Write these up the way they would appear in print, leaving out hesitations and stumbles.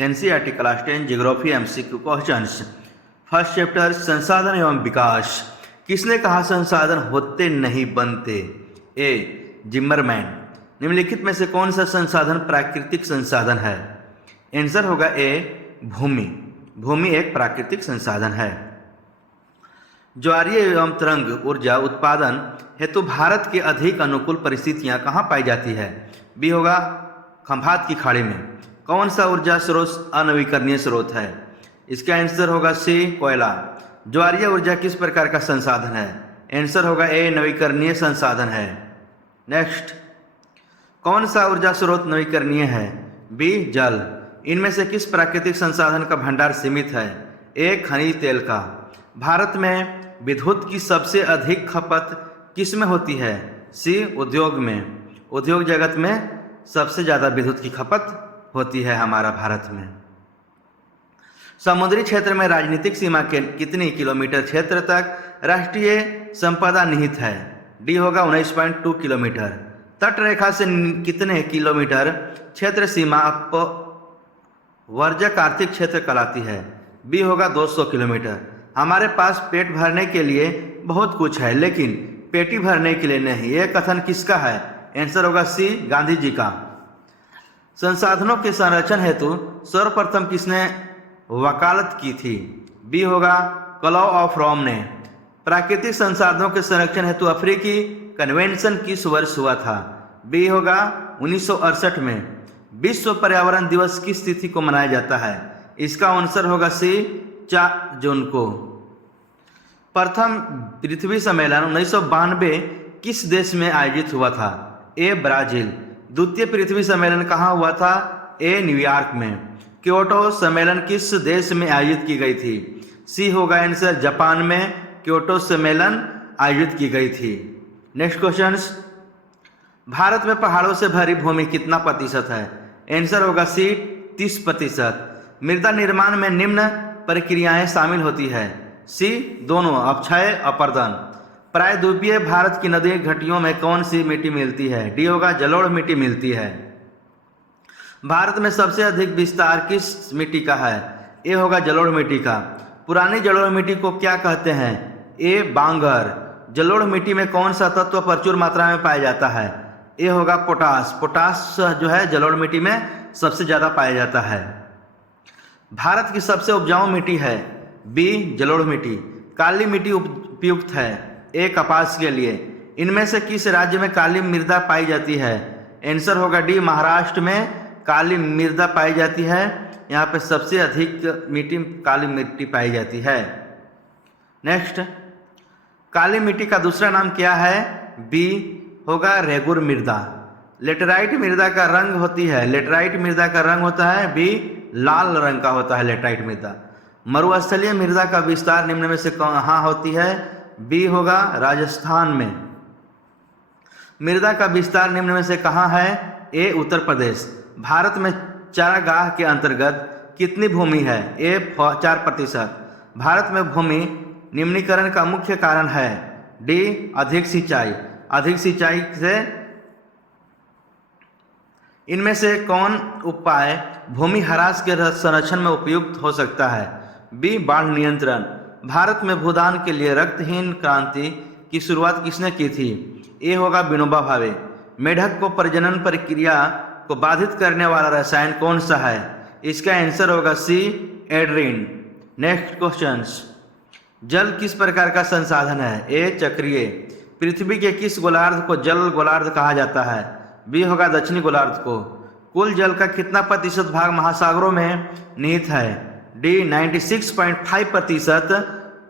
NCERT class 10 geography MCQ questions. First chapter संसाधन एवं विकास। किसने कहा संसाधन होते नहीं बनते? ए जिम्मरमैन। निम्नलिखित में से कौन सा संसाधन प्राकृतिक संसाधन है? आंसर होगा ए भूमि। भूमि एक प्राकृतिक संसाधन है। ज्वारीय एवं तरंग ऊर्जा उत्पादन हेतु भारत के अधिक अनुकूल परिस्थितियां कहाँ पाई जाती है? बी होगा खंभात की खाड़ी में। कौन सा ऊर्जा स्रोत अनवीकरणीय स्रोत है? इसका आंसर होगा सी कोयला। ज्वारीय ऊर्जा किस प्रकार का संसाधन है? आंसर होगा ए नवीकरणीय संसाधन है। नेक्स्ट, कौन सा ऊर्जा स्रोत नवीकरणीय है? बी जल। इनमें से किस प्राकृतिक संसाधन का भंडार सीमित है? ए खनिज तेल का। भारत में विद्युत की सबसे अधिक खपत किस में होती है? सी उद्योग में। उद्योग जगत में सबसे ज़्यादा विद्युत की खपत होती है हमारा भारत में। समुद्री क्षेत्र में राजनीतिक सीमा के कितनी किलोमीटर क्षेत्र तक राष्ट्रीय संपदा निहित है? डी होगा 19.2 किलोमीटर। तट रेखा से कितने किलोमीटर क्षेत्र सीमा अपवर्जक आर्थिक क्षेत्र कहलाती है? बी होगा 200 किलोमीटर। हमारे पास पेट भरने के लिए बहुत कुछ है लेकिन पेटी भरने के लिए नहीं, यह कथन किसका है? आंसर होगा सी गांधी जी का। संसाधनों के संरक्षण हेतु सर्वप्रथम किसने वकालत की थी? बी होगा क्लव ऑफ रोम ने। प्राकृतिक संसाधनों के संरक्षण हेतु अफ्रीकी कन्वेंशन किस वर्ष हुआ था? बी होगा 1968 में। विश्व पर्यावरण दिवस किस तिथि को मनाया जाता है? इसका आंसर होगा सी 4 जून को। प्रथम पृथ्वी सम्मेलन 1992 किस देश में आयोजित हुआ था? ए ब्राजील। द्वितीय पृथ्वी सम्मेलन कहाँ हुआ था? ए न्यूयॉर्क में। क्योटो सम्मेलन किस देश में आयोजित की गई थी? सी होगा आंसर जापान में क्योटो सम्मेलन आयोजित की गई थी। नेक्स्ट क्वेश्चन, भारत में पहाड़ों से भरी भूमि कितना प्रतिशत है? आंसर होगा सी 30%। मृदा निर्माण में निम्न प्रक्रियाएं शामिल होती है? सी दोनों, अपक्षय अपर्दन। प्रायद्वीपीय भारत की नदी घाटियों में कौन सी मिट्टी मिलती है? डी होगा जलोढ़ मिट्टी मिलती है। भारत में सबसे अधिक विस्तार किस मिट्टी का है? ए होगा जलोढ़ मिट्टी का। पुरानी जलोढ़ मिट्टी को क्या कहते हैं? ए बांगर। जलोढ़ मिट्टी में कौन सा तत्व प्रचुर मात्रा में पाया जाता है? ए होगा पोटास। पोटास जो है जलोढ़ मिट्टी में सबसे ज़्यादा पाया जाता है। भारत की सबसे उपजाऊ मिट्टी है? बी जलोढ़ मिट्टी। काली मिट्टी उपयुक्त है? ए कपास के लिए। इनमें से किस राज्य में काली मृदा पाई जाती है? आंसर होगा डी महाराष्ट्र में काली मृदा पाई जाती है। यहाँ पे सबसे अधिक काली मिट्टी पाई जाती है। नेक्स्ट, काली मिट्टी का दूसरा नाम क्या है? बी होगा रेगुर मृदा। लेटराइट मृदा का रंग होती है? लेटराइट मृदा का रंग होता है बी लाल रंग का होता है लेटराइट मृदा। मरुस्थलीय मृदा का विस्तार निम्न में से कहाँ होती है? बी होगा राजस्थान में। मृदा का विस्तार निम्न में से कहाँ है? ए उत्तर प्रदेश। भारत में चारागाह के अंतर्गत कितनी भूमि है? ए 4%। भारत में भूमि निम्नीकरण का मुख्य कारण है? डी अधिक सिंचाई। अधिक सिंचाई से इनमें से कौन उपाय भूमि ह्रास के संरक्षण में उपयुक्त हो सकता है? बी बाढ़ नियंत्रण। भारत में भूदान के लिए रक्तहीन क्रांति की शुरुआत किसने की थी? ए होगा विनोबा भावे। मेढक को प्रजनन प्रक्रिया को बाधित करने वाला रसायन कौन सा है? इसका आंसर होगा सी एड्रीन। नेक्स्ट क्वेश्चन, जल किस प्रकार का संसाधन है? ए चक्रीय। पृथ्वी के किस गोलार्ध को जल गोलार्ध कहा जाता है? बी होगा दक्षिणी गोलार्ध को। कुल जल का कितना प्रतिशत भाग महासागरों में निहित है? डी 96.5%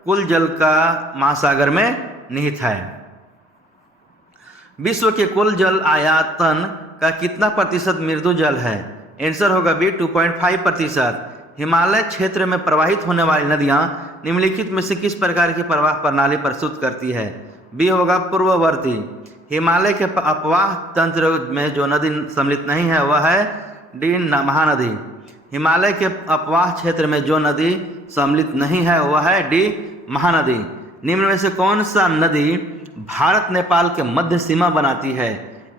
कुल जल का महासागर में निहित है। विश्व के कुल जल आयतन का कितना प्रतिशत मृदु जल है? आंसर होगा बी 2.5%। हिमालय क्षेत्र में प्रवाहित होने वाली नदियां निम्नलिखित में से किस प्रकार की प्रवाह प्रणाली प्रस्तुत करती है? बी होगा पूर्ववर्ती। हिमालय के अपवाह तंत्र में जो नदी सम्मिलित नहीं है वह है डी महानदी। हिमालय के अपवाह क्षेत्र में जो नदी सम्मिलित नहीं है वह है डी महानदी। निम्न में से कौन सा नदी भारत नेपाल के मध्य सीमा बनाती है?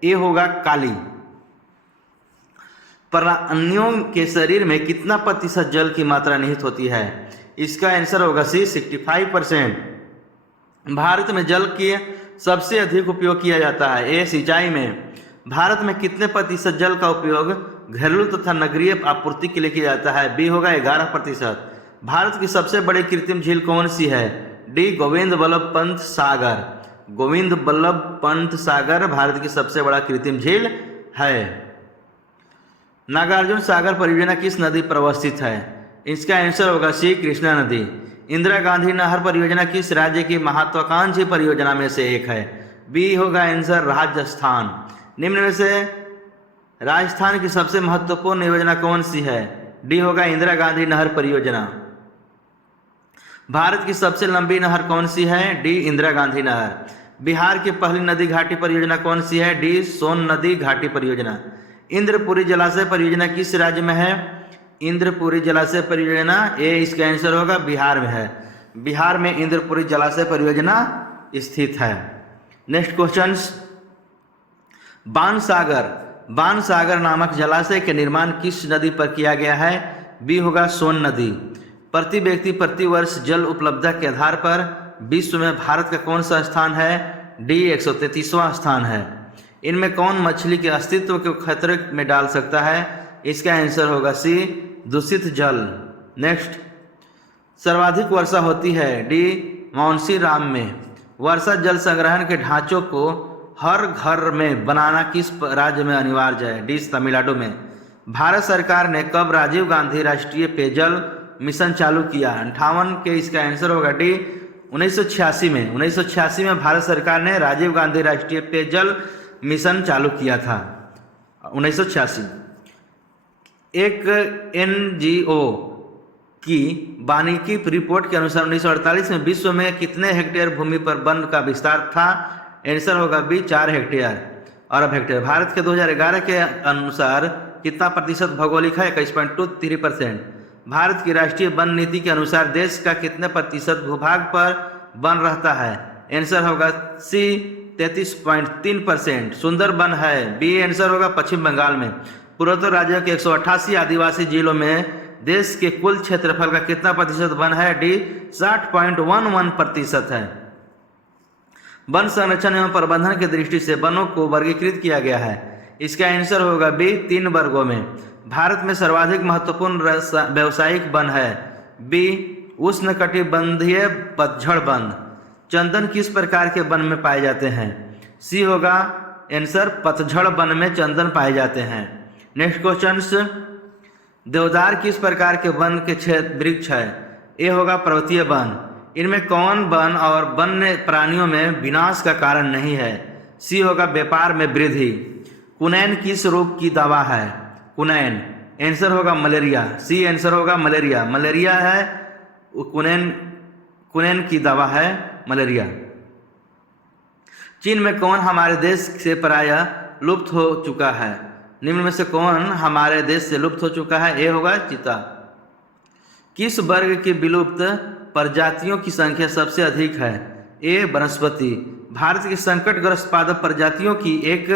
ए होगा काली। प्राणियों के शरीर में कितना प्रतिशत जल की मात्रा निहित होती है? इसका आंसर होगा सी 65%। भारत में जल की सबसे अधिक उपयोग किया जाता है? ए सिंचाई में। भारत में कितने प्रतिशत जल का उपयोग घरेलू तथा नगरीय आपूर्ति के लिए किया जाता है? बी होगा 11%। भारत की सबसे बड़ी कृत्रिम झील कौन सी है? डी गोविंद बल्लभ पंत सागर। गोविंद बल्लभ पंत सागर भारत की सबसे बड़ा कृत्रिम झील है। नागार्जुन सागर परियोजना किस नदी पर अवस्थित है? इसका आंसर होगा सी कृष्णा नदी। इंदिरा गांधी नहर परियोजना किस राज्य की महत्वाकांक्षी परियोजना में से एक है? बी होगा आंसर राजस्थान। निम्न में से राजस्थान की सबसे महत्वपूर्ण योजना कौन सी है? डी होगा इंदिरा गांधी नहर परियोजना। भारत की सबसे लंबी नहर कौन सी है? डी इंदिरा गांधी नहर। बिहार की पहली नदी घाटी परियोजना कौन सी है? डी सोन नदी घाटी परियोजना। इंद्रपुरी जलाशय परियोजना किस राज्य में है? इंद्रपुरी जलाशय परियोजना ए इसका आंसर होगा बिहार में है। बिहार में इंद्रपुरी जलाशय परियोजना स्थित है। नेक्स्ट क्वेश्चन, बाणसागर नामक जलाशय के निर्माण किस नदी पर किया गया है? बी होगा सोन नदी। प्रति व्यक्ति प्रति वर्ष जल उपलब्धता के आधार पर विश्व में भारत का कौन सा स्थान है? डी 133वां स्थान है। इनमें कौन मछली के अस्तित्व को खतरे में डाल सकता है? इसका आंसर होगा सी दूषित जल। नेक्स्ट, सर्वाधिक वर्षा होती है? डी मानसीराम में। वर्षा जल संग्रहण के ढांचों को हर घर में बनाना किस राज्य में अनिवार्य है? डी तमिलनाडु में। भारत सरकार ने कब राजीव गांधी राष्ट्रीय पेयजल मिशन चालू किया? 58 के इसका आंसर होगा डी 1986 में। 1986 में भारत सरकार ने राजीव गांधी राष्ट्रीय पेयजल मिशन चालू किया था 1986। एक NGO की वानिकी रिपोर्ट के अनुसार 1948 में विश्व में कितने हेक्टेयर भूमि पर वन का विस्तार था? आंसर होगा बी 4 अरब हेक्टेयर। भारत के 2011 के अनुसार कितना प्रतिशत भौगोलिक है? 21.23%। भारत की राष्ट्रीय वन नीति के अनुसार देश का कितने प्रतिशत भूभाग पर वन रहता है? आंसर होगा सी 33.3%। सुंदर वन है। बी आंसर होगा पश्चिम बंगाल में। पूर्वोत्तर राज्यों के 188 आदिवासी जिलों में देश के कुल क्षेत्रफल का कितना प्रतिशत वन है? डी 60.11% है। वन संरक्षण एवं प्रबंधन की दृष्टि से वनों को वर्गीकृत किया गया है। इसका आंसर होगा बी 3 वर्गों में। भारत में सर्वाधिक महत्वपूर्ण व्यावसायिक वन है? बी उष्णकटिबंधीय पतझड़ वन। चंदन किस प्रकार के वन में पाए जाते हैं? सी होगा आंसर पतझड़ वन में चंदन पाए जाते हैं। नेक्स्ट क्वेश्चन, देवदार किस प्रकार के वन के क्षेत्र वृक्ष है? ए होगा पर्वतीय वन। इनमें कौन वन और वन्य प्राणियों में विनाश का कारण नहीं है? सी होगा व्यापार में वृद्धि। कुनैन किस रोग की दवा है? कुनैन आंसर होगा मलेरिया। सी आंसर होगा मलेरिया। मलेरिया है कुनैन की दवा है मलेरिया। चीन में कौन हमारे देश से प्रायः लुप्त हो चुका है? निम्न में से कौन हमारे देश से लुप्त हो चुका है? ए होगा चीता। किस वर्ग की विलुप्त प्रजातियों की संख्या सबसे अधिक है? ए वनस्पति। भारत की संकटग्रस्त पादप प्रजातियों की एक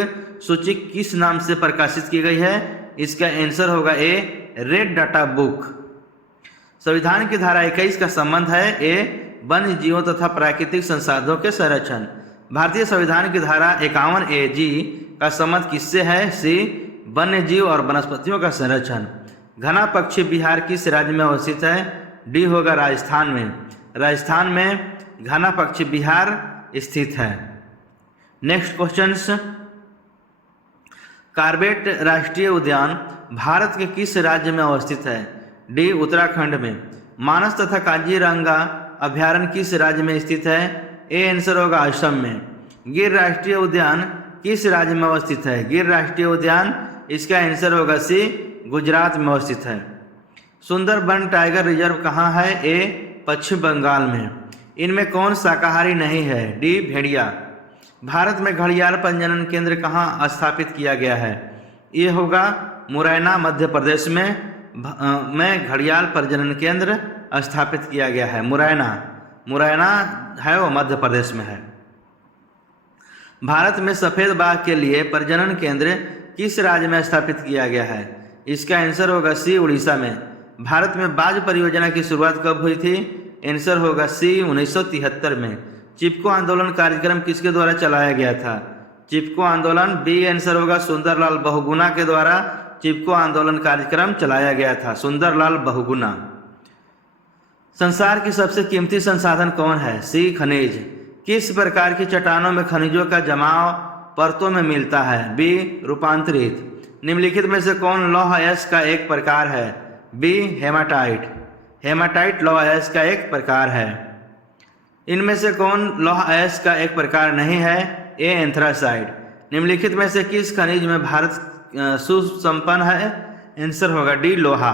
सूची किस नाम से प्रकाशित की गई है? इसका आंसर होगा ए रेड डाटा बुक। संविधान की धारा 21 का संबंध है? ए वन्य जीवों तथा प्राकृतिक संसाधनों के संरक्षण। भारतीय संविधान की धारा 51A(G) का संबंध किससे है? सी वन्य जीव और वनस्पतियों का संरक्षण। घना पक्षी बिहार किस राज्य में अवस्थित है? डी होगा राजस्थान में। राजस्थान में घना पक्षी बिहार स्थित है। नेक्स्ट क्वेश्चंस, कॉर्बेट राष्ट्रीय उद्यान भारत के किस राज्य में अवस्थित है? डी उत्तराखंड में। मानस तथा काजीरंगा अभ्यारण्य किस राज्य में स्थित है? ए आंसर होगा असम में। गिर राष्ट्रीय उद्यान किस राज्य में अवस्थित है? गिर राष्ट्रीय उद्यान इसका आंसर होगा सी गुजरात में अवस्थित है। सुंदरबन टाइगर रिजर्व कहाँ है? ए पश्चिम बंगाल में। इनमें कौन शाकाहारी नहीं है? डी भेड़िया। भारत में घड़ियाल प्रजनन केंद्र कहाँ स्थापित किया गया है? ये होगा मुरैना मध्य प्रदेश में घड़ियाल प्रजनन केंद्र स्थापित किया गया है। मुरैना है वो मध्य प्रदेश में है। भारत में सफ़ेद बाघ के लिए प्रजनन केंद्र किस राज्य में स्थापित किया गया है? इसका आंसर होगा सी, उड़ीसा में। भारत में बाज परियोजना की शुरुआत कब हुई थी? आंसर होगा सी, 1973 में। चिपको आंदोलन कार्यक्रम किसके द्वारा चलाया गया था? चिपको आंदोलन, बी आंसर होगा सुंदरलाल बहुगुणा के द्वारा चिपको आंदोलन कार्यक्रम चलाया गया था, सुंदरलाल बहुगुणा। संसार की सबसे कीमती संसाधन कौन है? सी, खनिज। किस प्रकार की चट्टानों में खनिजों का जमाव परतों में मिलता है? बी, रूपांतरित। निम्नलिखित में से कौन लौह अयस्क का एक प्रकार है? B, haematite. हेमाटाइट लौह अयस्क का एक प्रकार है। इनमें से कौन लौह अयस्क का एक प्रकार नहीं है? ए, एंथ्रासाइड। निम्नलिखित में से किस खनिज में भारत सुसंपन्न है? आंसर होगा डी, लोहा।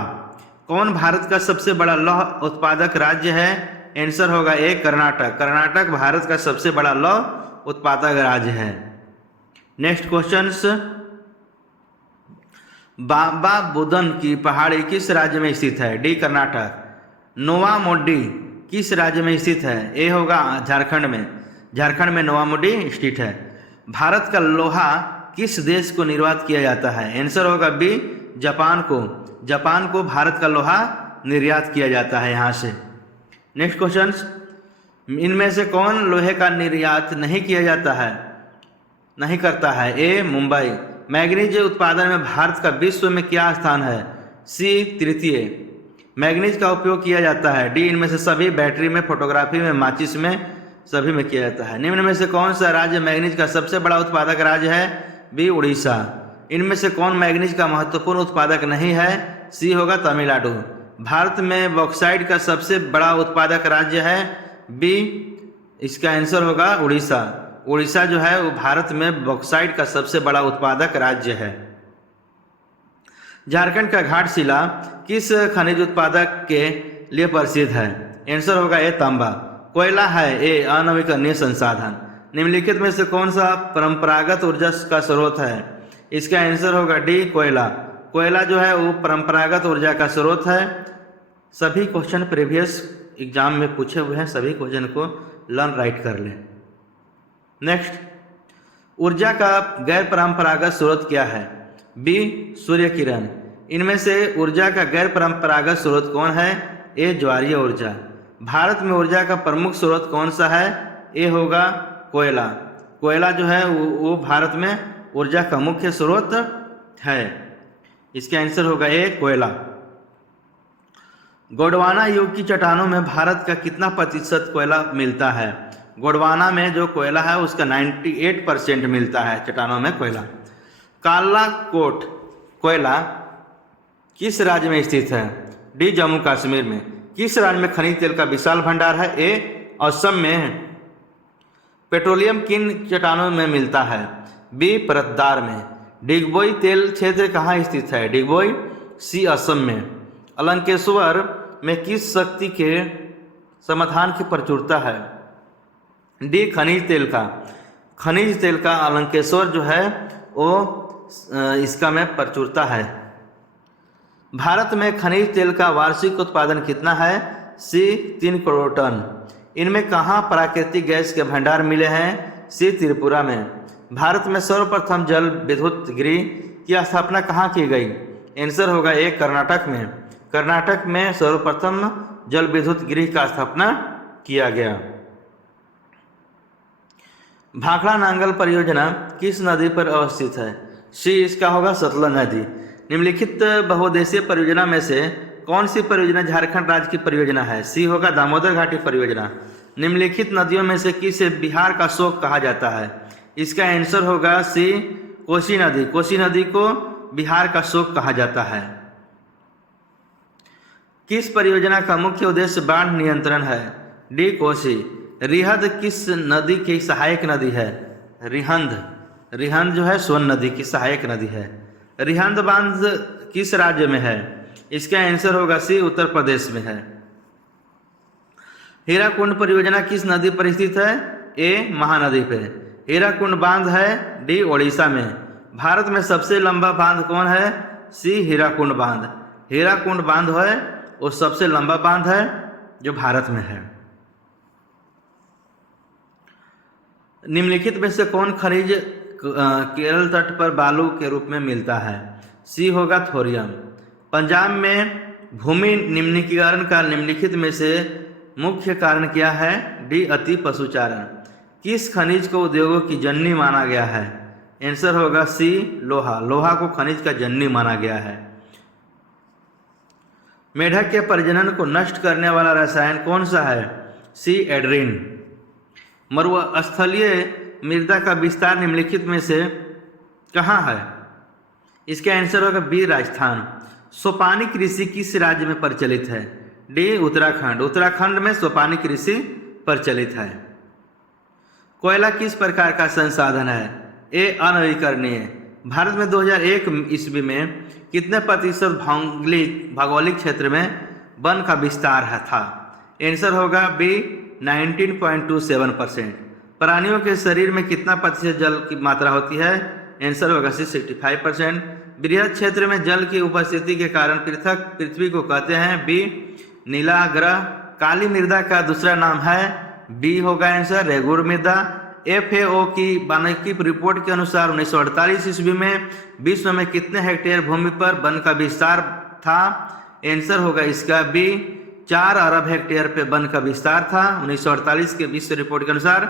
कौन भारत का सबसे बड़ा लौह उत्पादक राज्य है? आंसर होगा ए, कर्नाटक। कर्नाटक भारत का सबसे बड़ा लौह उत्पादक राज्य है। नेक्स्ट क्वेश्चंस, बाबा बुदन की पहाड़ी किस राज्य में स्थित है? डी, कर्नाटक। नोवा मोडी किस राज्य में स्थित है? ए होगा झारखंड में। झारखंड में नोवा मोडी स्थित है। भारत का लोहा किस देश को निर्यात किया जाता है? आंसर होगा बी, जापान को। जापान को भारत का लोहा निर्यात किया जाता है यहाँ से। नेक्स्ट क्वेश्चंस, इनमें से कौन लोहे का निर्यात नहीं किया जाता है, नहीं करता है? ए, मुंबई। मैग्नीज उत्पादन में भारत का विश्व में क्या स्थान है? सी, तृतीय। मैग्नीज का उपयोग किया जाता है? डी, इनमें से सभी। बैटरी में, फोटोग्राफी में, माचिस में, सभी में किया जाता है। निम्न में से कौन सा राज्य मैग्नीज का सबसे बड़ा उत्पादक राज्य है? बी, उड़ीसा। इनमें से कौन मैग्नीज का महत्वपूर्ण उत्पादक नहीं है? सी होगा तमिलनाडु। भारत में बॉक्साइट का सबसे बड़ा उत्पादक राज्य है? बी, इसका आंसर होगा उड़ीसा। उड़ीसा जो है वो भारत में बॉक्साइट का सबसे बड़ा उत्पादक राज्य है। झारखंड का घाटशिला किस खनिज उत्पादक के लिए प्रसिद्ध है? आंसर होगा ए, तांबा। कोयला है? ए, अनवीकरणीय संसाधन। निम्नलिखित में से कौन सा परंपरागत ऊर्जा का स्रोत है? इसका आंसर होगा डी, कोयला। कोयला जो है वो परंपरागत ऊर्जा का स्रोत है। सभी क्वेश्चन प्रीवियस एग्जाम में पूछे हुए हैं, सभी क्वेश्चन को लर्न राइट कर लें। नेक्स्ट, ऊर्जा का गैर परंपरागत स्रोत क्या है? बी, सूर्य किरण। इनमें से ऊर्जा का गैर परंपरागत स्रोत कौन है? ए, ज्वारीय ऊर्जा। भारत में ऊर्जा का प्रमुख स्रोत कौन सा है? ए होगा कोयला। कोयला जो है वो भारत में ऊर्जा का मुख्य स्रोत है। इसका आंसर होगा ए, कोयला। गोंडवाना युग की चट्टानों में भारत का कितना प्रतिशत कोयला मिलता है? गोंडवाना में जो कोयला है उसका 98% मिलता है चट्टानों में कोयला। कालाकोट कोयला किस राज्य में स्थित है? डी, जम्मू कश्मीर में। किस राज्य में खनिज तेल का विशाल भंडार है? ए, असम में। पेट्रोलियम किन चट्टानों में मिलता है? बी, परतदार में। डिगबोई तेल क्षेत्र कहाँ स्थित है? डिगबोई, सी, असम में। अलंकेश्वर में किस शक्ति के समाधान की प्रचुरता है? डी, खनिज तेल का। खनिज तेल का अलंकेश्वर जो है वो इसका में प्रचुरता है। भारत में खनिज तेल का वार्षिक उत्पादन कितना है? सी, 3 करोड़ टन। इनमें कहाँ प्राकृतिक गैस के भंडार मिले हैं? सी, त्रिपुरा में। भारत में सर्वप्रथम जल विद्युत गृह की स्थापना कहाँ की गई? आंसर होगा ए, कर्नाटक में। कर्नाटक में सर्वप्रथम जल विद्युत गृह का स्थापना किया गया। भाखड़ा नांगल परियोजना किस नदी पर अवस्थित है? सी, इसका होगा सतलज नदी। निम्नलिखित बहुउद्देशीय परियोजना में से कौन सी परियोजना झारखंड राज्य की परियोजना है? सी होगा दामोदर घाटी परियोजना। निम्नलिखित नदियों में से किसे बिहार का शोक कहा जाता है? इसका आंसर होगा सी, कोसी नदी। कोसी नदी को बिहार का शोक कहा जाता है। किस परियोजना का मुख्य उद्देश्य बाढ़ नियंत्रण है? डी, कोसी। रिहंद किस नदी की सहायक नदी है? रिहंद जो है सोन नदी की सहायक नदी है। रिहंद बांध किस राज्य में है? इसका आंसर होगा सी, उत्तर प्रदेश में है। हीराकुंड परियोजना किस नदी पर स्थित है? ए, महानदी पे। हीराकुंड बांध है? डी, ओडिशा में। भारत में सबसे लंबा बांध कौन है? सी, हीराकुंड बांध। हीराकुंड बांध है वो सबसे लंबा बांध है जो भारत में है। निम्नलिखित में से कौन खनिज केरल तट पर बालू के रूप में मिलता है? सी होगा थोरियम। पंजाब में भूमि निम्नीकरण का निम्नलिखित में से मुख्य कारण क्या है? डी अति पशुचारण। किस खनिज को उद्योगों की जननी माना गया है? आंसर होगा सी लोहा। लोहा को खनिज का जननी माना गया है। मेढक के प्रजनन को नष्ट करने वाला रसायन कौन सा है? सी एड्रीन। मरुस्थलीय मृदा का विस्तार निम्नलिखित में से कहाँ है? इसका आंसर होगा बी राजस्थान। सोपानी कृषि किस राज्य में प्रचलित है? डी उत्तराखंड। उत्तराखंड में सोपानी कृषि प्रचलित है। कोयला किस प्रकार का संसाधन है? ए अनवीकरणीय। भारत में 2001 ईस्वी में कितने प्रतिशत भौगोलिक क्षेत्र में वन का विस्तार था? आंसर होगा बी 19.27%। प्राणियों के शरीर में कितना प्रतिशत जल की मात्रा होती है? आंसर होगा सी 65%। बृहद क्षेत्र में जल की उपस्थिति के कारण पृथक पृथ्वी को कहते हैं बी नीला ग्रह। काली मृदा का दूसरा नाम है? बी होगा आंसर रेगुर मृदा। FAO की वानिकी रिपोर्ट के अनुसार 1948 ईस्वी में विश्व में कितने हेक्टेयर भूमि पर वन का विस्तार था? आंसर होगा इसका बी 4 अरब हेक्टेयर पे वन का विस्तार था 1948 के विश्व रिपोर्ट के अनुसार।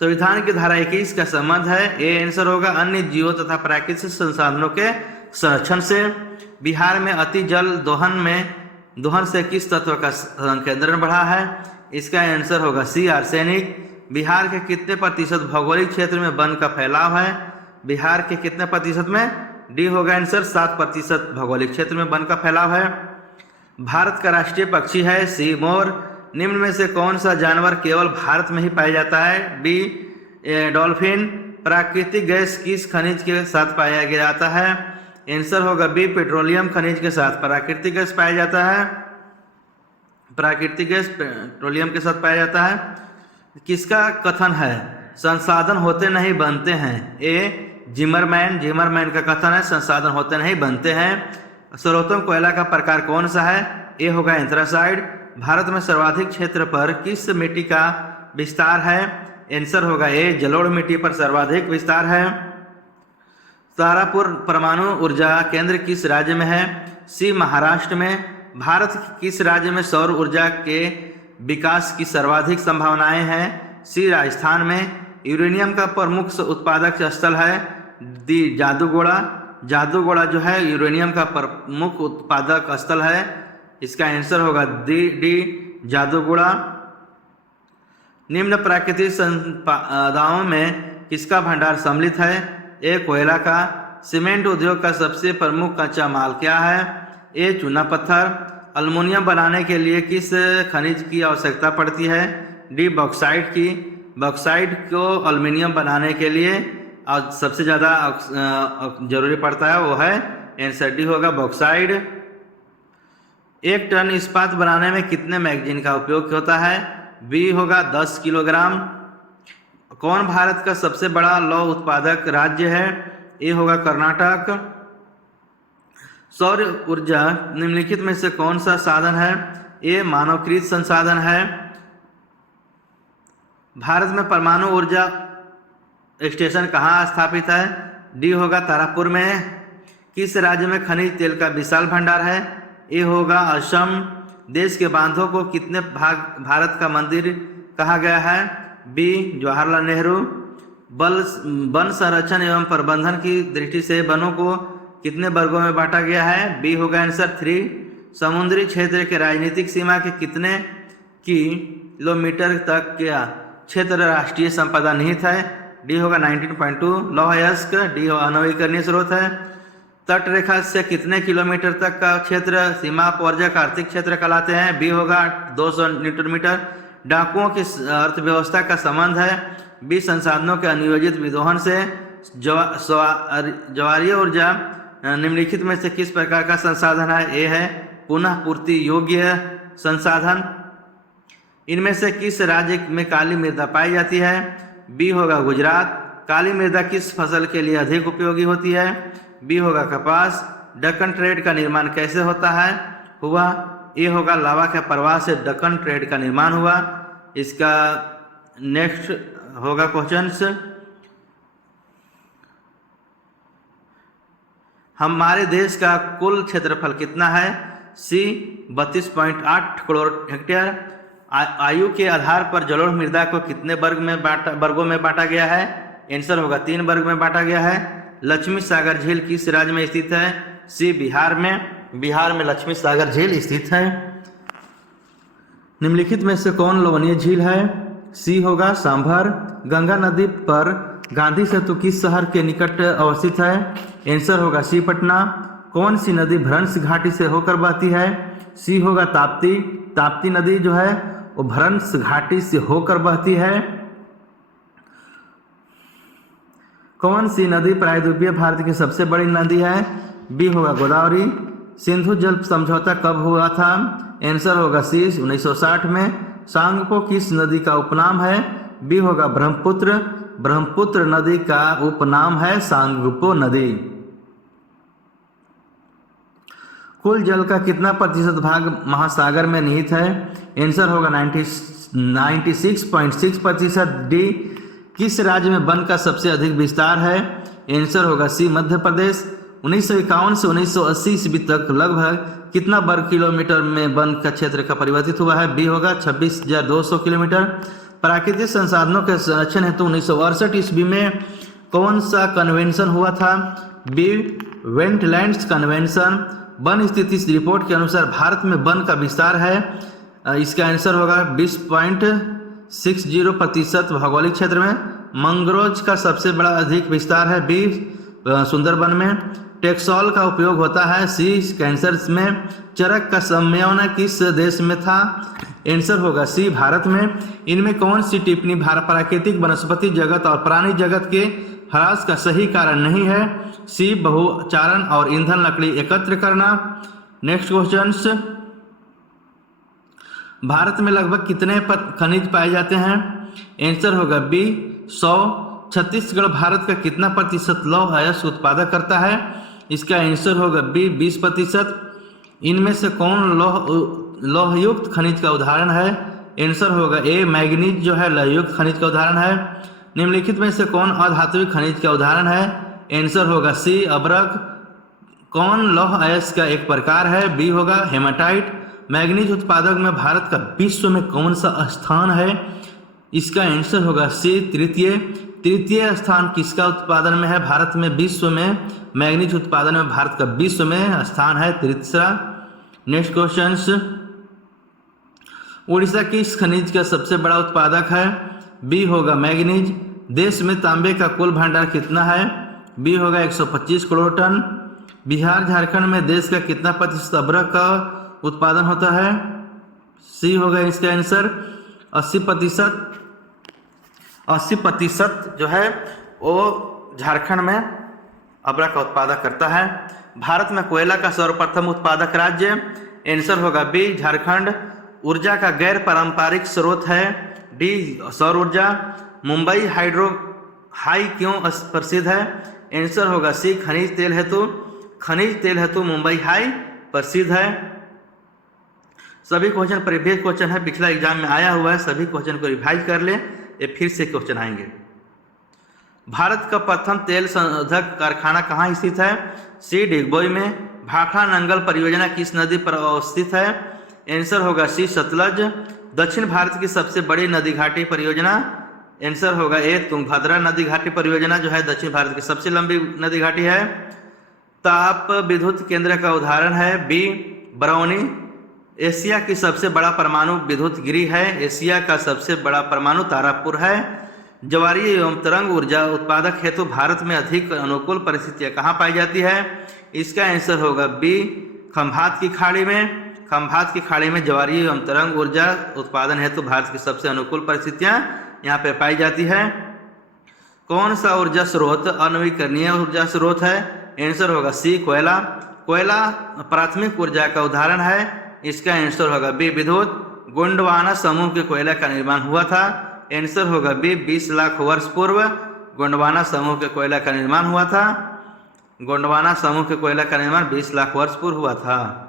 संविधान की धारा 21 का संबंध है? ए आंसर होगा अन्य जीवों तथा प्राकृतिक संसाधनों के संरक्षण से। बिहार में अति जल दोहन से किस तत्व का संकेंद्रण बढ़ा है? इसका आंसर होगा सी आर्सेनिक। बिहार के कितने प्रतिशत भौगोलिक क्षेत्र में वन का फैलाव है? बिहार के कितने प्रतिशत में? डी होगा आंसर 7% भौगोलिक क्षेत्र में वन का फैलाव है। भारत का राष्ट्रीय पक्षी है? सी मोर। निम्न में से कौन सा जानवर केवल भारत में ही पाया जाता है? B dolphin. प्राकृतिक गैस किस खनिज के साथ पाया जाता है? आंसर होगा बी पेट्रोलियम खनिज के साथ प्राकृतिक गैस पाया जाता है। प्राकृतिक गैस पेट्रोलियम के साथ पाया जाता है। किसका कथन है? संसाधन होते नहीं बनते हैं। ए जिमरमैन का कथन है संसाधन होते नहीं बनते हैं। सर्वोत्तम कोयला का प्रकार कौन सा है? ए होगा एंथ्रासाइड। भारत में सर्वाधिक क्षेत्र पर किस मिट्टी का विस्तार है? आंसर होगा ए जलोढ़ मिट्टी पर सर्वाधिक विस्तार है। तारापुर परमाणु ऊर्जा केंद्र किस राज्य में है? सी महाराष्ट्र में। भारत किस राज्य में सौर ऊर्जा के विकास की सर्वाधिक संभावनाएं हैं? सी राजस्थान में। यूरेनियम का प्रमुख उत्पादक स्थल है? डी जादूगोड़ा। जादूगोड़ा जो है यूरेनियम का प्रमुख उत्पादक स्थल है। इसका आंसर होगा डी जादूगोड़ा। निम्न प्राकृतिक संपदाओं में किसका भंडार सम्मिलित है? ए कोयला का। सीमेंट उद्योग का सबसे प्रमुख कच्चा माल क्या है? ए चूना पत्थर। अल्मुनियम बनाने के लिए किस खनिज की आवश्यकता पड़ती है? डी बॉक्साइट की। बॉक्साइट को एल्युमिनियम बनाने के लिए सबसे ज़्यादा जरूरी पड़ता है वो है आंसर डी होगा बॉक्साइट। 1 टन इस्पात बनाने में कितने मैगजीन का उपयोग होता है? बी होगा 10 किलोग्राम। कौन भारत का सबसे बड़ा लौह उत्पादक राज्य है? ए होगा कर्नाटक। सौर ऊर्जा निम्नलिखित में से कौन सा साधन है? ए मानवकृत संसाधन है। भारत में परमाणु ऊर्जा स्टेशन कहाँ स्थापित है? डी होगा तारापुर में। किस राज्य में खनिज तेल का विशाल भंडार है? ए होगा असम। देश के बांधों को कितने भाग भारत का मंदिर कहा गया है? बी जवाहरलाल नेहरू। वन संरक्षण एवं प्रबंधन की दृष्टि से वनों को कितने वर्गों में बांटा गया है? बी होगा आंसर 3। समुद्री क्षेत्र के राजनीतिक सीमा के कितने किलोमीटर तक का क्षेत्र राष्ट्रीय संपदा निहित है? डी होगा 19.2। लौह अयस्क डी अनवीकरणीय स्रोत है। तट रेखा से कितने किलोमीटर तक का क्षेत्र सीमा पर्यटक आर्थिक क्षेत्र कहलाते हैं? बी होगा 200 न्यूटन मीटर। डाकुओं की अर्थव्यवस्था का संबंध है? बी संसाधनों के अनियोजित विदोहन से। ज्वारीय ऊर्जा निम्नलिखित में से किस प्रकार का संसाधन है? ए है पुनः पूर्ति योग्य संसाधन। इनमें से किस राज्य में काली मृदा पाई जाती है? बी होगा गुजरात। काली मृदा किस फसल के लिए अधिक उपयोगी होती है? बी होगा कपास। दक्कन ट्रेड का निर्माण कैसे होता है हुआ? ए होगा लावा के प्रवाह से दक्कन ट्रेड का निर्माण हुआ। इसका नेक्स्ट होगा क्वेश्चंस। हमारे देश का कुल क्षेत्रफल कितना है? सी 32.8 करोड़ हेक्टेयर। आयु के आधार पर जलोढ़ मृदा को कितने वर्गों में बांटा गया है? आंसर होगा 3 वर्ग में बांटा गया है। लक्ष्मी सागर झील किस राज्य में स्थित है? सी बिहार में। बिहार में लक्ष्मी सागर झील स्थित है। निम्नलिखित में से कौन लवणीय झील है? सी होगा सांभर। गंगा नदी पर गांधी सेतु किस शहर के निकट अवस्थित है? आंसर होगा सी पटना। कौन सी नदी भ्रंश घाटी से होकर बहती है? सी होगा ताप्ती। ताप्ती नदी जो है वो भ्रंश घाटी से होकर बहती है। कौन सी नदी प्रायद्वीपीय भारत की सबसे बड़ी नदी है? बी होगा गोदावरी। सिंधु जल समझौता कब हुआ था? आंसर होगा सी 1960 में। सांगपो किस नदी का उपनाम है? बी होगा ब्रह्मपुत्र। ब्रह्मपुत्र नदी का उपनाम है सांगपो नदी। कुल जल का कितना प्रतिशत भाग महासागर में निहित है? आंसर होगा 96.6%। डी किस राज्य में वन का सबसे अधिक विस्तार है? आंसर होगा सी मध्य प्रदेश। 1951 से 1980 ईस्वी तक लगभग कितना वर्ग किलोमीटर में वन का क्षेत्र का परिवर्तित हुआ है? बी होगा 26,200 किलोमीटर। प्राकृतिक संसाधनों के संरक्षण हेतु 1968 ईस्वी में कौन सा कन्वेंशन हुआ था? B wetlands convention. वन स्थिति रिपोर्ट के अनुसार भारत में वन का विस्तार है, इसका आंसर होगा 20.60% भौगोलिक क्षेत्र में। मैंग्रोव का सबसे बड़ा अधिक विस्तार है, बी सुंदरबन में। टेक्सॉल का उपयोग होता है, सी कैंसर में। चरक का सम्मेलन किस देश में था? आंसर होगा सी भारत में। इनमें कौन सी टिप्पणी प्राकृतिक वनस्पति जगत और प्राणी जगत के ह्रास का सही कारण नहीं है? सी बहुचारण और ईंधन लकड़ी एकत्र करना। नेक्स्ट क्वेश्चन, भारत में लगभग कितने खनिज पाए जाते हैं? आंसर होगा बी 100। छत्तीसगढ़ भारत का कितना प्रतिशत लौह अयस्क उत्पादन करता है? इसका आंसर होगा बी 20%। इनमें से कौन लौहयुक्त खनिज का उदाहरण है? आंसर होगा ए मैग्नीज जो है लौहयुक्त खनिज का उदाहरण है। निम्नलिखित में से कौन अधात्विक खनिज का उदाहरण है? आंसर होगा सी अब्रक। कौन लौह अयस्क का एक प्रकार है? बी होगा हेमाटाइट। मैग्नीज उत्पादक में भारत का विश्व में कौन सा स्थान है? इसका आंसर होगा सी तृतीय। तृतीय स्थान किसका उत्पादन में है? भारत में विश्व में मैग्नीज उत्पादन में भारत का विश्व में स्थान है तीसरा। नेक्स्ट क्वेश्चन, उड़ीसा किस खनिज का सबसे बड़ा उत्पादक है? बी होगा मैग्नीज। देश में तांबे का कुल भंडार कितना है? बी होगा 125 करोड़ टन। बिहार झारखंड में देश का कितना प्रतिशत अब्रक का उत्पादन होता है? सी होगा इसका आंसर 80%। 80% जो है वो झारखंड में अब्रक का उत्पादन करता है। भारत में कोयला का सर्वप्रथम उत्पादक राज्य? आंसर होगा बी झारखंड। ऊर्जा का गैर पारंपरिक स्रोत है, डी सौर ऊर्जा। मुंबई हाइड्रो हाई क्यों प्रसिद्ध है? आंसर होगा सी खनिज तेल हेतु। खनिज तेल हेतु मुंबई हाई प्रसिद्ध है। सभी क्वेश्चन प्रीवियस क्वेश्चन है, पिछला एग्जाम में आया हुआ है, सभी क्वेश्चन को रिवाइज कर ले, ये फिर से क्वेश्चन आएंगे। भारत का प्रथम तेल संशोधक कारखाना कहाँ स्थित है? सी डिगबोई में। भाखड़ा नंगल परियोजना किस नदी पर अवस्थित है? आंसर होगा सी सतलज। दक्षिण भारत की सबसे बड़ी नदी घाटी परियोजना? आंसर होगा ए तुंगभद्रा नदी घाटी परियोजना जो है दक्षिण भारत की सबसे लंबी नदी घाटी है। ताप विद्युत केंद्र का उदाहरण है, बी बरौनी। एशिया की सबसे बड़ा परमाणु विद्युत गृह है? एशिया का सबसे बड़ा परमाणु तारापुर है। ज्वारीय एवं तरंग ऊर्जा उत्पादक हेतु भारत में अधिक अनुकूल परिस्थितियां कहाँ पाई जाती है? इसका आंसर होगा बी खंभात की खाड़ी में। खंभात की खाड़ी में ज्वारीय एवं तरंग ऊर्जा उत्पादन हेतु भारत की सबसे अनुकूल परिस्थितियां यहाँ पे पाई जाती है। कौन सा ऊर्जा स्रोत अनवीकरणीय ऊर्जा स्रोत है? आंसर होगा सी कोयला। कोयला प्राथमिक ऊर्जा का उदाहरण है, इसका आंसर होगा बी विद्युत। गोंडवाना समूह के कोयला का निर्माण हुआ था? आंसर होगा बी 20 लाख वर्ष पूर्व गोंडवाना समूह के कोयला का निर्माण हुआ था। गोंडवाना समूह के कोयला का निर्माण 20 लाख वर्ष पूर्व हुआ था।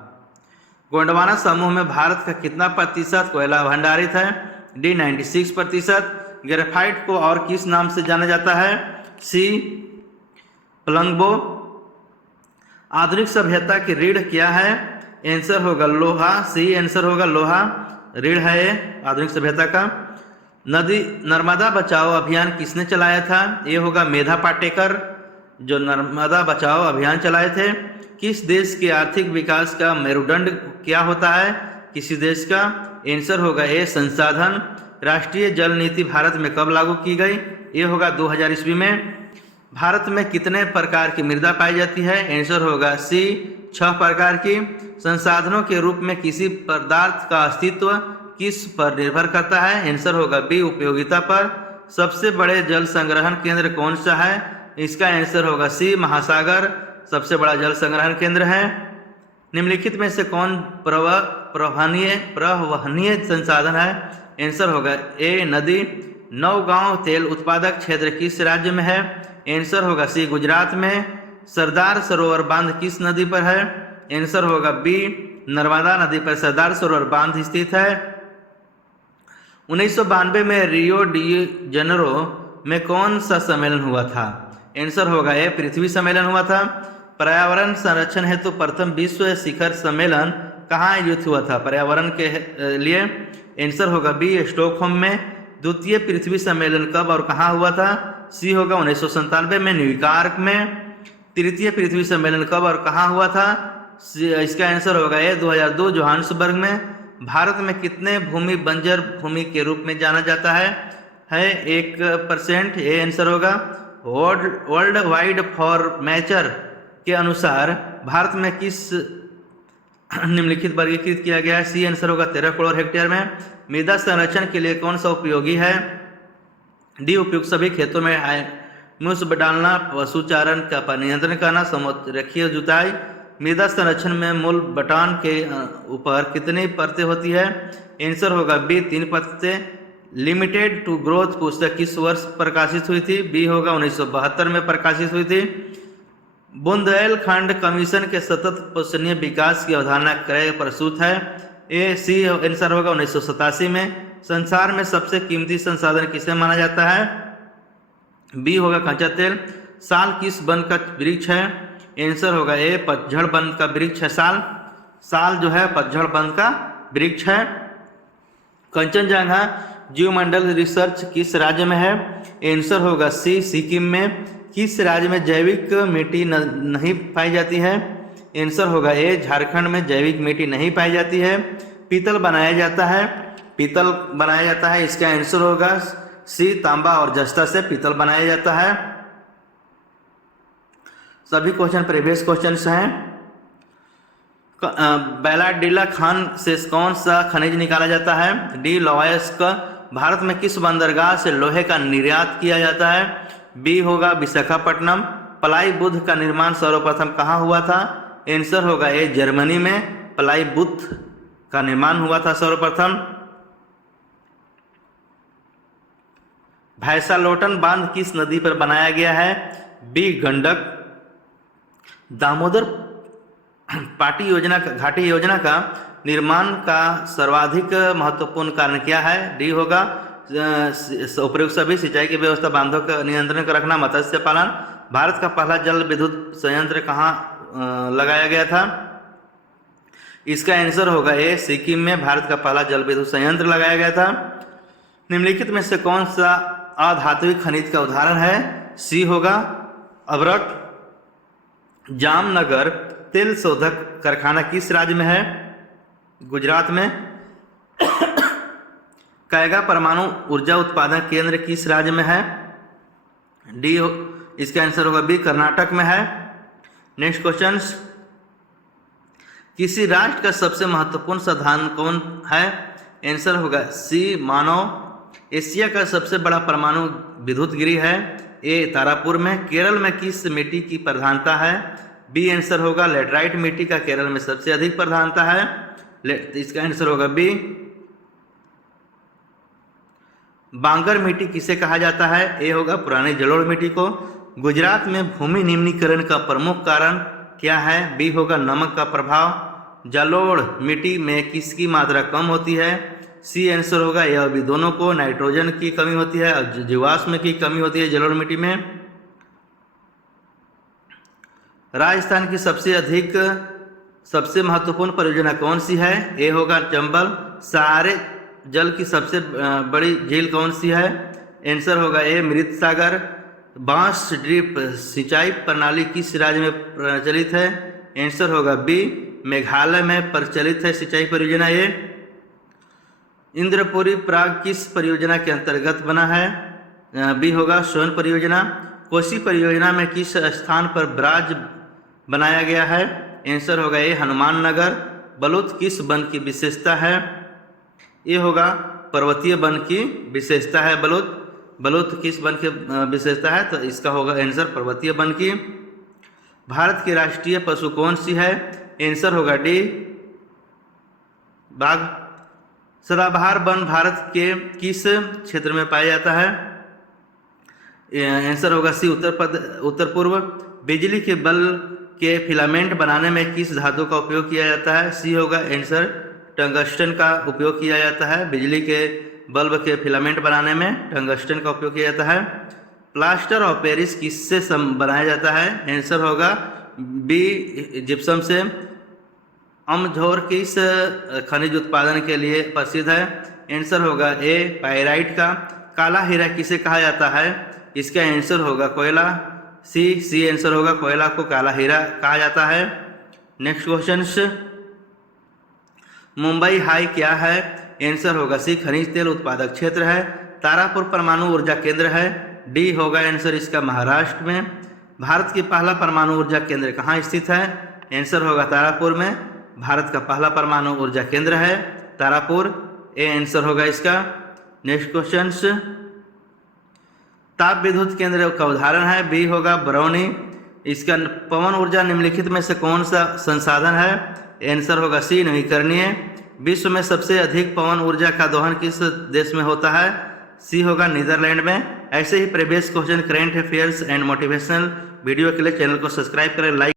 गोंडवाना समूह में भारत का कितना प्रतिशत कोयला भंडारित है? डी 96%। ग्रेफाइट को और किस नाम से जाना जाता है? सी प्लंगबो। आधुनिक सभ्यता की रीढ़ क्या है? आंसर होगा लोहा। सी आंसर होगा लोहा, रीढ़ है ये आधुनिक सभ्यता का। नदी नर्मदा बचाओ अभियान किसने चलाया था? ये होगा मेधा पाटेकर, जो नर्मदा बचाओ अभियान चलाए थे। किस देश के आर्थिक विकास का मेरुदंड क्या होता है? किसी देश का? आंसर होगा ए संसाधन। राष्ट्रीय जल नीति भारत में कब लागू की गई? ये होगा 2000 ईस्वी में। भारत में कितने प्रकार की मृदा पाई जाती है? आंसर होगा सी 6 प्रकार की। संसाधनों के रूप में किसी पदार्थ का अस्तित्व किस पर निर्भर करता है? आंसर होगा बी उपयोगिता पर। सबसे बड़े जल संग्रहण केंद्र कौन सा है? इसका आंसर होगा सी महासागर सबसे बड़ा जल संग्रहण केंद्र है। निम्नलिखित में से कौन प्रवहनीय संसाधन है? आंसर होगा ए नदी। नौगांव तेल उत्पादक क्षेत्र किस राज्य में है? आंसर होगा सी गुजरात में। सरदार सरोवर बांध किस नदी पर है? आंसर होगा बी नर्मदा नदी पर सरदार सरोवर बांध स्थित है। 1992 में रियो डी जेनेरो में कौन सा सम्मेलन हुआ था? आंसर होगा ए पृथ्वी सम्मेलन हुआ था। पर्यावरण संरक्षण हेतु प्रथम विश्व शिखर सम्मेलन कहाँ आयोजित हुआ था पर्यावरण के लिए? आंसर होगा बी स्टॉकहोम में। द्वितीय पृथ्वी सम्मेलन कब और कहाँ हुआ था? सी होगा 1997 में न्यूयॉर्क में। तृतीय पृथ्वी सम्मेलन कब और कहाँ हुआ था? इसका आंसर होगा ए 2002 जोहान्सबर्ग में। भारत में कितने भूमि बंजर भूमि के रूप में जाना जाता है? 1%। ये आंसर होगा। वर्ल्ड वाइड फॉर्मेचर के अनुसार भारत में किस निम्नलिखित वर्गीकृत किया गया है? सी आंसर होगा 13 करोड़ हेक्टेयर में। मृदा संरक्षण के लिए कौन सा उपयोगी है? डी उपयुक्त सभी खेतों में मूस डालना, पशुचारण का नियंत्रण करना, समुद्रखीय जुताई। मृदा संरक्षण में मूल बटान के ऊपर कितनी परतें होती है? आंसर होगा बी 3 परतें। लिमिटेड टू ग्रोथ पुस्तक किस वर्ष प्रकाशित हुई थी? बी होगा 1972 में प्रकाशित हुई थी। बुंदेलखंड कमीशन के सतत पोषणीय विकास की अवधारणा क्रय प्रसूत है। ए सी आंसर होगा 1987 में। संसार में सबसे कीमती संसाधन किसे माना जाता है? बी होगा कच्चा तेल। साल किस वन का वृक्ष है? आंसर होगा ए पतझड़ वन का वृक्ष है साल। साल जो है पतझड़ वन का वृक्ष है। कंचनजंगा जीवमंडल रिसर्च किस राज्य में है? आंसर होगा सी सिक्किम में। किस राज्य में जैविक मिट्टी नहीं पाई जाती है? आंसर होगा ए झारखंड में जैविक मिट्टी नहीं पाई जाती है। पीतल बनाया जाता है। पीतल बनाया जाता है, इसका आंसर होगा सी तांबा और जस्ता से पीतल बनाया जाता है। सभी क्वेश्चन प्रीवियस क्वेश्चंस हैं। बैलाडीला खान से कौन सा खनिज निकाला जाता है? डी लॉयस्क। भारत में किस बंदरगाह से लोहे का निर्यात किया जाता है? बी होगा विशाखापट्टनम। पलाई बुद्ध का निर्माण सर्वप्रथम कहाँ हुआ था? आंसर होगा ए जर्मनी में पलाई बुद्ध का निर्माण हुआ था सर्वप्रथम। भैंसालोटन बांध किस नदी पर बनाया गया है? बी गंडक। दामोदर घाटी योजना का निर्माण का सर्वाधिक महत्वपूर्ण कारण क्या है? डी होगा उपयुक्त सभी सिंचाई की व्यवस्था, बांधों का नियंत्रण कर रखना, मत्स्य पालन। भारत का पहला जल विद्युत संयंत्र कहाँ लगाया गया था? इसका आंसर होगा ए सिक्किम में भारत का पहला जल विद्युत संयंत्र लगाया गया था। निम्नलिखित में से कौन सा अधात्विक खनिज का उदाहरण है? सी होगा अभ्रक। जामनगर तेल शोधक कारखाना किस राज्य में है? गुजरात में। कैगा परमाणु ऊर्जा उत्पादन केंद्र किस राज्य में है? डी इसका आंसर होगा बी कर्नाटक में है। नेक्स्ट क्वेश्चन, किसी राष्ट्र का सबसे महत्वपूर्ण संसाधन कौन है? आंसर होगा सी मानव। एशिया का सबसे बड़ा परमाणु विद्युत गिरी है। ए तारापुर में। केरल में किस मिट्टी की प्रधानता है? बी आंसर होगा लेटराइट मिट्टी का केरल में सबसे अधिक प्रधानता है। इसका आंसर होगा बी। बांगर मिट्टी किसे कहा जाता है? ए होगा पुरानी जलोढ़ मिट्टी को। गुजरात में भूमि निम्नीकरण का प्रमुख कारण क्या है? बी होगा नमक का प्रभाव। जलोढ़ मिट्टी में किसकी मात्रा कम होती है? सी आंसर होगा यह भी दोनों को। नाइट्रोजन की कमी होती है और जीवाश्म की कमी होती है जलोढ़ मिट्टी में। राजस्थान की सबसे महत्वपूर्ण परियोजना कौन सी है? ए होगा चंबल। सारे जल की सबसे बड़ी झील कौन सी है? आंसर होगा ए मृत सागर। बांस ड्रिप सिंचाई प्रणाली किस राज्य में प्रचलित है? आंसर होगा बी मेघालय में प्रचलित है सिंचाई परियोजना ये। इंद्रपुरी प्राग किस परियोजना के अंतर्गत बना है? बी होगा सोन परियोजना। कोसी परियोजना में किस स्थान पर ब्राज बनाया गया है? आंसर होगा ए हनुमान नगर। बलूत किस वन की विशेषता है? ये होगा पर्वतीय वन की विशेषता है बलूत किस वन की विशेषता है? तो इसका होगा आंसर पर्वतीय वन की। भारत की राष्ट्रीय पशु कौन सी है? आंसर होगा डी बाघ। सदाबहार वन भारत के किस क्षेत्र में पाया जाता है? आंसर होगा सी उत्तर पूर्व। बिजली के बल्ब के फिलामेंट बनाने में किस धातु का उपयोग किया जाता है? सी होगा आंसर टंगस्टन का उपयोग किया जाता है। बिजली के बल्ब के फिलामेंट बनाने में टंगस्टन का उपयोग किया जाता है। प्लास्टर ऑफ पेरिस किससे बनाया जाता है? आंसर होगा बी जिप्सम से। अमझोर किस खनिज उत्पादन के लिए प्रसिद्ध है? आंसर होगा ए पाइराइट का। काला हीरा किसे कहा जाता है? इसका आंसर होगा कोयला। सी आंसर होगा कोयला को काला हीरा कहा जाता है। नेक्स्ट क्वेश्चन, मुंबई हाई क्या है? आंसर होगा सी खनिज तेल उत्पादक क्षेत्र है। तारापुर परमाणु ऊर्जा केंद्र है। डी होगा आंसर इसका महाराष्ट्र में। भारत की पहला परमाणु ऊर्जा केंद्र कहाँ स्थित है? आंसर होगा तारापुर में। भारत का पहला परमाणु ऊर्जा केंद्र है तारापुर। ए आंसर होगा इसका। नेक्स्ट क्वेश्चन, ताप विद्युत केंद्र का उदाहरण है? बी होगा बरौनी। इसका पवन ऊर्जा निम्नलिखित में से कौन सा संसाधन है? आंसर होगा सी नवीकरणीय। विश्व में सबसे अधिक पवन ऊर्जा का दोहन किस देश में होता है? सी होगा नीदरलैंड में। ऐसे ही previous question, current affairs and motivational video के लिए चैनल को सब्सक्राइब करें, लाइक